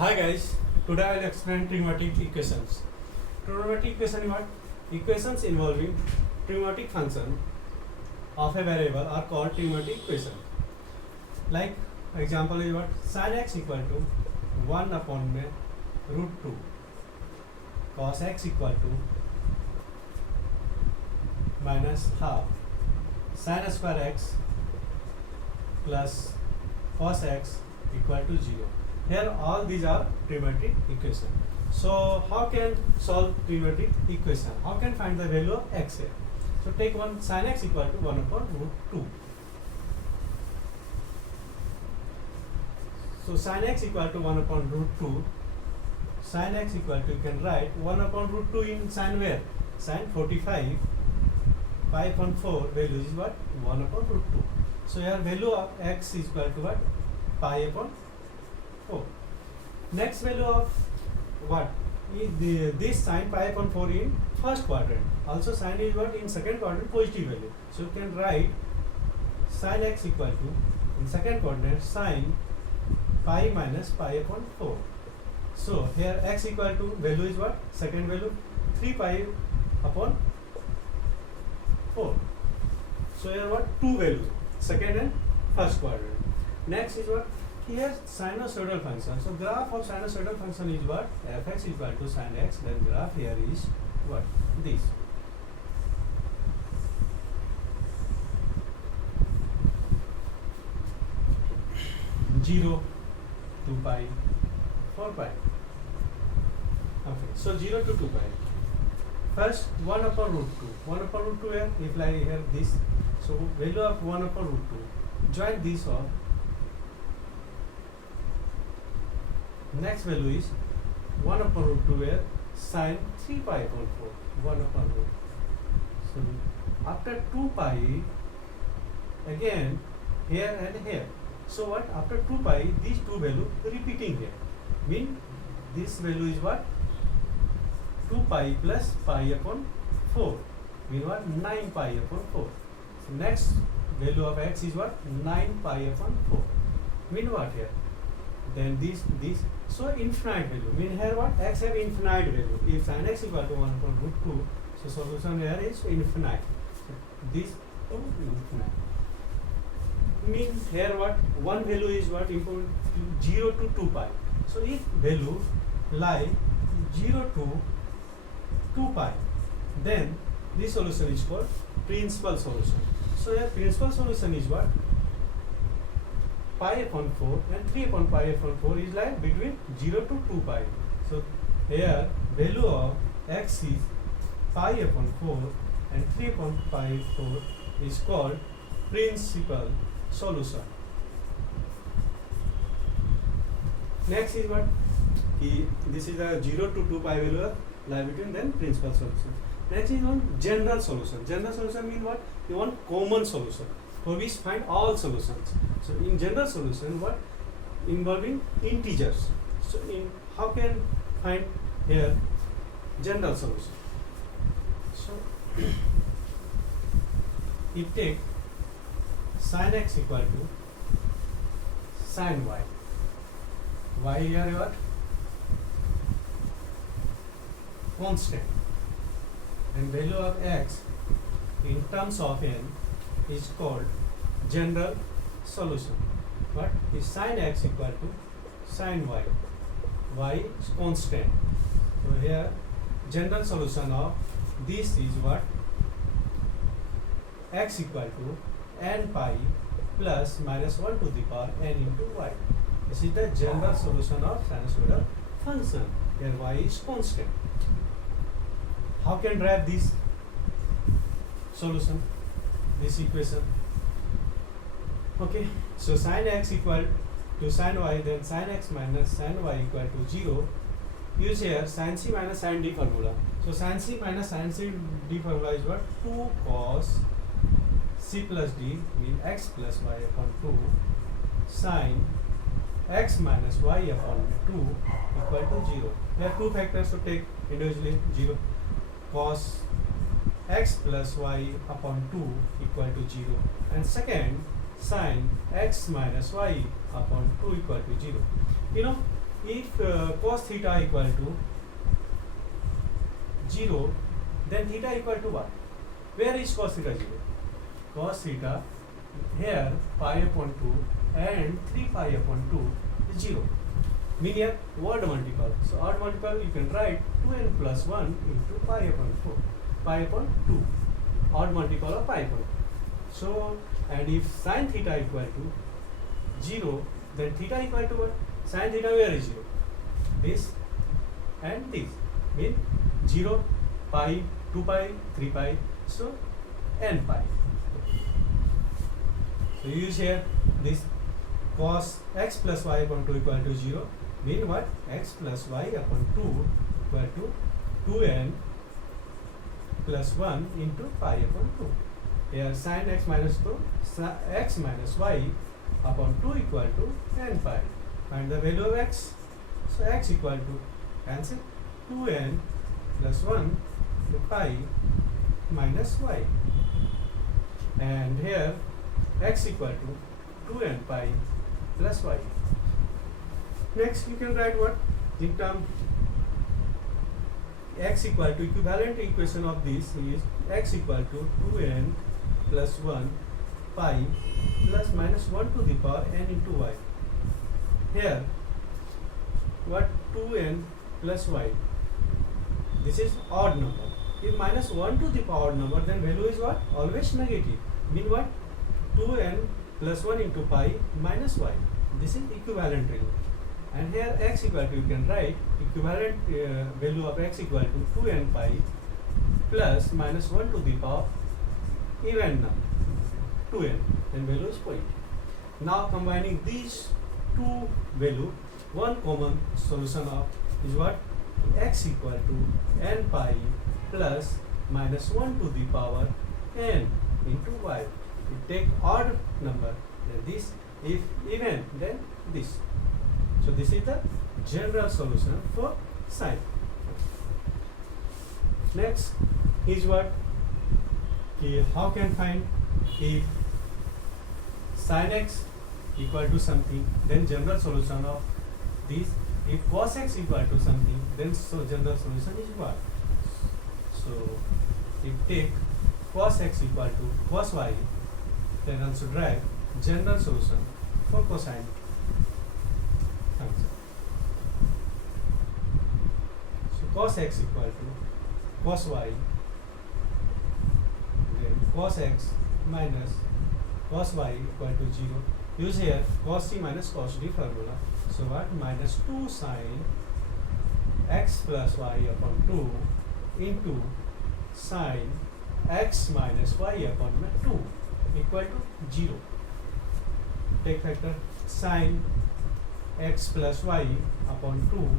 Hi guys, today I will explain trigonometric equations. Trigonometric equation is what? Equations involving trigonometric function of a variable are called trigonometric equation. Like example is what? Sin x equal to 1 upon root 2, cos x equal to minus half sin square x plus cos x equal to 0. Here all these are trigonometric equation. So how can solve trigonometric equation? How can find the value of x here? So take one sin x equal to 1 upon root 2. So sin x equal to 1 upon root 2. Sin x equal to, you can write 1 upon root 2 in sin where? Sin 45. Pi upon 4 value is what? 1 upon root 2. So here value of x is equal to what? Pi upon 4. Next value of what? This sin pi upon 4 in first quadrant. Also sin is what? In second quadrant positive value. So you can write sin x equal to, in second quadrant, sin pi minus pi upon 4. So here x equal to value is what? Second value 3 pi upon 4. So here what? Two values, second and first quadrant. Next is what? Here sinusoidal function. So graph of sinusoidal function is what? Fx equal to sin x. Then graph here is what? This. Zero, 2 pi, 4 pi. Okay. So 0 to 2 pi. First 1 upon root 2. 1 upon root 2 here. Apply here this. So value of 1 upon root 2. Join this off. Next value is 1 upon root 2 where sin 3 pi upon 4, 1 upon root. So after 2 pi, again here and here. So what? After 2 pi, these two values repeating here. Mean this value is what? 2 pi plus pi upon 4. Mean what? 9 pi upon 4. So next value of x is what? 9 pi upon 4. Mean what here? Then this. So infinite value. Mean here what? X have infinite value. If sin x equal to 1 upon root 2, so solution here is infinite. So this to infinite. Mean here what? One value is what? Important 0 to 2 pi. So if value lie 0 to 2 pi, then this solution is called principal solution. So here principal solution is what? Pi upon 4 and 3 upon pi upon 4 is like between 0 to 2 pi. So here value of x is pi upon 4 and 3 upon pi 4 is called principal solution. Next is what? This is a 0 to 2 pi value lie between then principal solution. Next is one general solution. General solution means what? You want common solution for which find all solutions. So in general solution, what? Involving integers. So in how can find here general solution? So if take sin x equal to sin y here what? Constant. And value of x in terms of n is called general solution. What is sin x equal to sin y is constant. So here general solution of this is what? X equal to n pi plus minus 1 to the power n into y. This is the general solution of sinusoidal function. Here y is constant. How can derive this solution, this equation? Okay, so sin x equal to sin y, then sin x minus sin y equal to 0. Use here sin c minus sin d formula. So sin c minus sin c d formula is what? 2 cos c plus d means x plus y upon 2 sin x minus y upon 2 equal to 0. There are two factors to take individually. 0 cos x plus y upon 2 equal to 0, and second sin x minus y upon 2 equal to 0. You know, if cos theta equal to 0, then theta equal to what? Where is cos theta 0? Cos theta here pi upon 2 and 3 pi upon 2 is 0. Mean here odd multiple. So odd multiple you can write 2n plus 1 into pi upon 4. Pi upon 2. Odd multiple of pi upon 2. So and if sin theta equal to 0, then theta equal to what? Sin theta where is 0? This and this. Mean 0, pi, 2 pi, 3 pi. So n pi. So you use here this cos x plus y upon 2 equal to 0. Mean what? X plus y upon 2 equal to 2n plus 1 into pi upon 2. Here sin x minus 2, x minus y upon 2 equal to n pi. Find the value of x. So x equal to cancel 2n plus 1 to pi minus y. And here x equal to 2n pi plus y. Next you can write what? In term x equal to equivalent equation of this is x equal to 2n plus 1 pi plus minus 1 to the power n into y. Here what? 2n plus y. This is odd number. If minus 1 to the power number, then value is what? Always negative. Mean what? 2n plus 1 into pi minus y. This is equivalent value. And here x equal to, you can write equivalent value of x equal to 2n pi plus minus 1 to the power even number 2n, then value is point. Now combining these two value, one common solution of is what? X equal to n pi plus minus 1 to the power n into y. You take odd number, then this. If even, then this. So this is the general solution for sine. Next is what? How can find if sin x equal to something, then general solution of this. If cos x equal to something, then so general solution is what? So if take cos x equal to cos y, then also derive general solution for cosine function. So cos x equal to cos y, then cos x minus cos y equal to 0. Use here cos c minus cos d formula. So what? Minus 2 sine x plus y upon 2 into sine x minus y upon 2 equal to 0. Take factor sine x plus y upon 2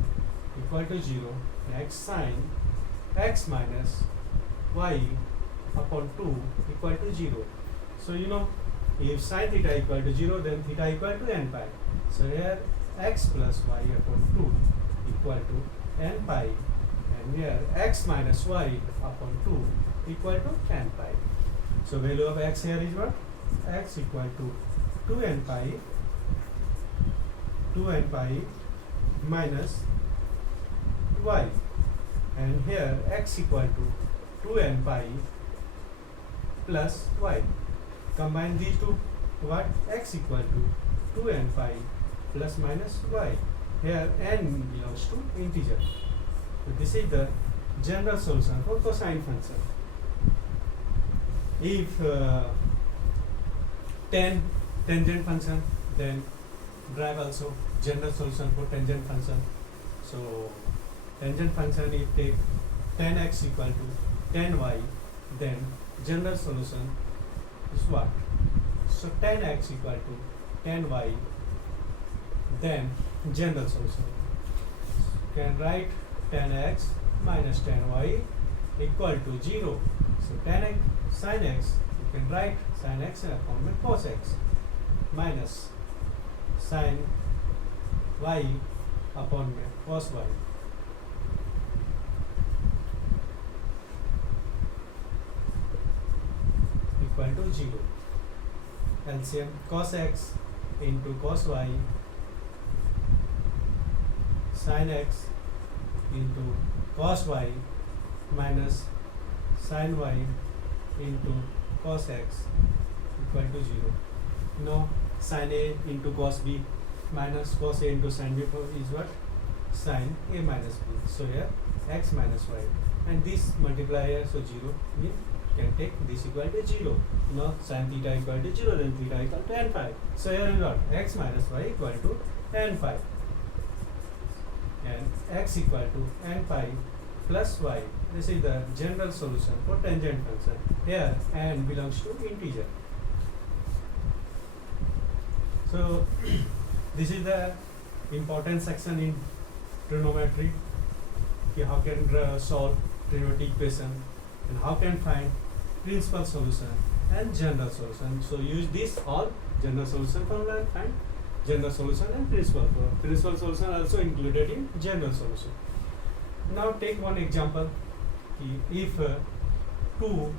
equal to 0. Next sine x minus y upon 2 equal to 0. So you know, if sine theta equal to 0, then theta equal to n pi. So here x plus y upon 2 equal to n pi, and here x minus y upon 2 equal to n pi. So value of x here is what? X equal to 2n pi minus y, and here x equal to 2n pi plus y. Combine these two, what? X equal to 2n pi plus minus y. Here n belongs to integer. So this is the general solution for cosine function. If tangent function, then derive also general solution for tangent function. So tangent function, if take tan x equal to tan y, then general solution is what? So tan x equal to tan y, then general solution. Can write tan x minus tan y equal to 0. So tan x sin x, you can write sin x upon cos x minus sin y upon cos y. Equal to 0. LCM cos x into cos y sin x into cos y minus sin y into cos x equal to 0. You know, sin a into cos b minus cos a into sin b is what? Sin a minus b. So here x minus y, and this multiply here, so 0 means can take this equal to 0. You know, sin theta equal to 0, then theta equal to n phi. So here is what? X minus y equal to n phi, and x equal to n phi plus y. This is the general solution for tangent function. Here n belongs to integer. So this is the important section in trigonometry. How can solve trigonometric equation and how can find principal solution and general solution. So use this all general solution formula and find general solution and principal formula. Principal solution also included in general solution. Now take one example. If 2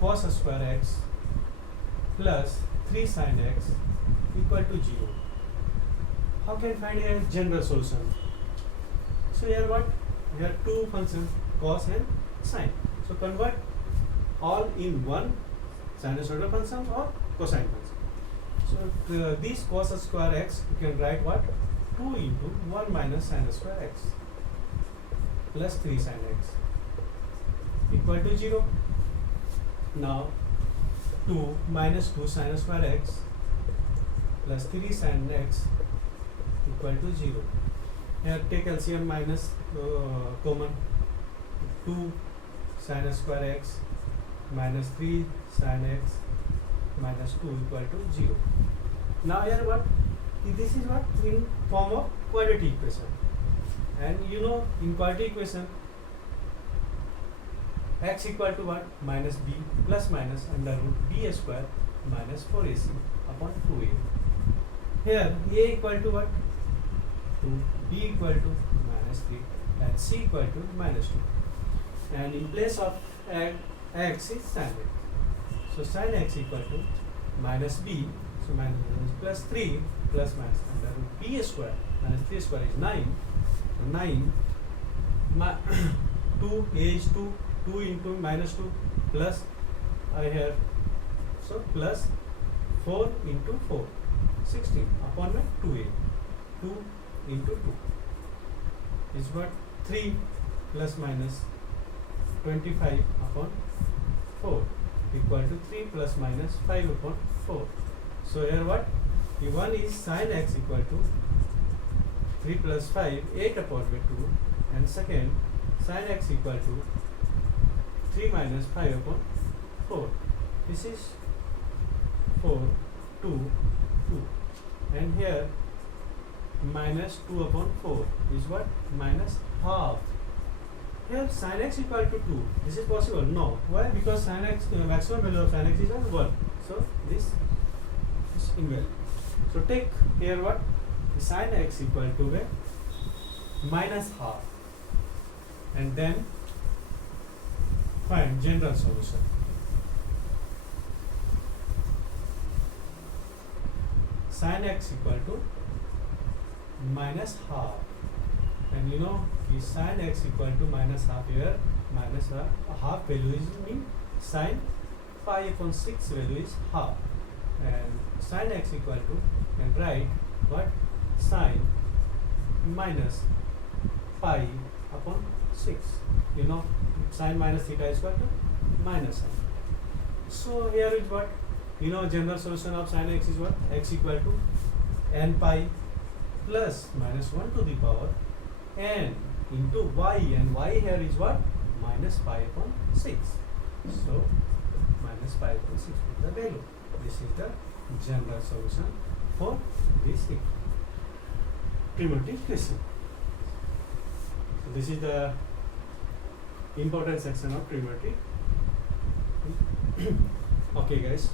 cos square x plus 3 sin x equal to 0, how can find a general solution? So here what? We have two functions, cos and sine. So convert all in one sinusoidal function or cosine function. So this cos square x, you can write what? 2 into 1 minus sin square x plus 3 sin x equal to 0. Now 2 minus 2 sin square x plus 3 sin x equal to 0. Here take LCM minus common. 2 sin square x minus 3 sin x minus 2 equal to 0. Now here what? This is what? In form of quadratic equation. And you know, in quadratic equation, x equal to what? Minus b plus minus under root b square minus 4ac upon 2a. Here a equal to what? 2, b equal to minus 3 and c equal to minus 2. And in place of x is sin x. So sin x equal to minus b, so minus plus 3 plus minus under root b square minus 3 square is 9. So 9 2 a is 2 into minus 2 plus I have, so plus 4 into 4 16 upon 2a, 2 into 2 is what? 3 plus minus 25 upon 4 equal to 3 plus minus 5 upon 4. So here what? The one is sin x equal to 3 plus 5, 8 upon 2, and second sin x equal to 3 minus 5 upon 4. This is 4, 2, 2, and here minus 2 upon 4 is what? Minus half. Here sin x equal to 2. This is possible? No. Why? Because sin x, maximum value of sin x is 1. So this is invalid. So take here what? Sin x equal to minus half, and then find general solution. Sin x equal to minus half, and you know the sin x equal to minus half, here minus half value is mean sin pi upon 6 value is half, and sin x equal to, and write what? Sin minus pi upon 6. You know, sin minus theta is equal to minus sin. So here is what? You know, general solution of sin x is what? X equal to n pi plus minus 1 to the power n into y, and y here is what? Minus pi upon 6. So minus pi upon 6 is the value. This is the general solution for this trigonometric equation. So this is the important section of trigonometry. Okay guys.